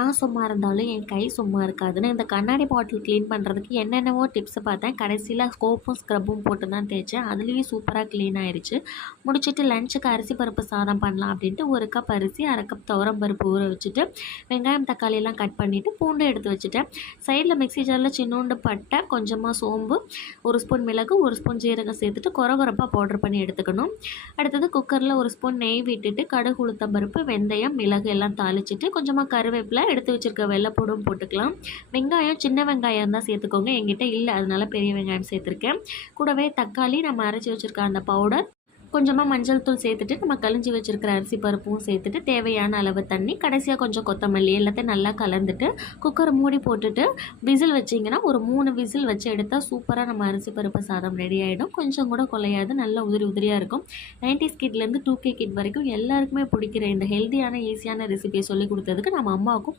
நான் சும்மா இருந்தாலும் என் கை சும்மா இருக்காதுன்னு இந்த கண்ணாடி பாட்டில் க்ளீன் பண்ணுறதுக்கு என்னென்னவோ டிப்ஸ் பார்த்தேன். கடைசியில் ஸ்கோப்பும் ஸ்க்ரப்பும் போட்டு தான் தேய்ச்சேன். அதுலேயும் சூப்பராக க்ளீன் ஆயிடுச்சு. முடிச்சுட்டு லஞ்சுக்கு அரிசி பருப்பு சாதம் பண்ணலாம் அப்படின்ட்டு 1 கப் அரிசி, 1/2 கப் துவரம் பருப்பு ஊற வச்சுட்டு, வெங்காயம் தக்காளியெல்லாம் கட் பண்ணிவிட்டு பூண்டு எடுத்து வச்சுட்டேன். சைடில் மிக்ஸி ஜாரில் சின்னோண்டு பட்டை, கொஞ்சமாக சோம்பு, 1 ஸ்பூன் மிளகு, 1 ஸ்பூன் ஜீரகம் சேர்த்துட்டு கொரகொரப்பாக பவுடர் பண்ணி எடுத்துக்கணும். அடுத்தது குக்கரில் 1 ஸ்பூன் நெய் விட்டுட்டு கடுகு, உளுத்தம் பருப்பு, வெந்தயம், மிளகு எல்லாம் தாளிச்சிட்டு கொஞ்சமாக கருவேப்பிலை, எடுத்து வச்சுருக்க வெள்ளைப்பூடும் போட்டுக்கலாம். வெங்காயம் சின்ன வெங்காயம் தான் சேர்த்துக்கோங்க. என்கிட்ட இல்லை, அதனால பெரிய வெங்காயம் சேர்த்துருக்கேன். கூடவே தக்காளி, நம்ம அரைச்சி வச்சுருக்க அந்த பவுடர், கொஞ்சமாக மஞ்சள் தூள் சேர்த்துட்டு நம்ம கழிஞ்சி வச்சுருக்கிற அரிசி பருப்பும் சேர்த்துட்டு தேவையான அளவு தண்ணி, கடைசியாக கொஞ்சம் கொத்தமல்லி எல்லாத்தையும் நல்லா கலந்துட்டு குக்கரை மூடி போட்டுட்டு விசில் வச்சிங்கன்னா ஒரு 3 விசில் வச்சு எடுத்தால் சூப்பராக நம்ம அரிசி பருப்பு சாதம் ரெடி ஆகிடும். கொஞ்சம் கூட குலையாது, நல்லா உதிரி உதிரியாக இருக்கும். 90s கிட்லேருந்து 2K கிட் வரைக்கும் எல்லாருக்குமே பிடிக்கிற இந்த ஹெல்த்தியான ஈஸியான ரெசிபியை சொல்லி கொடுத்ததுக்கு நம்ம அம்மாவுக்கும்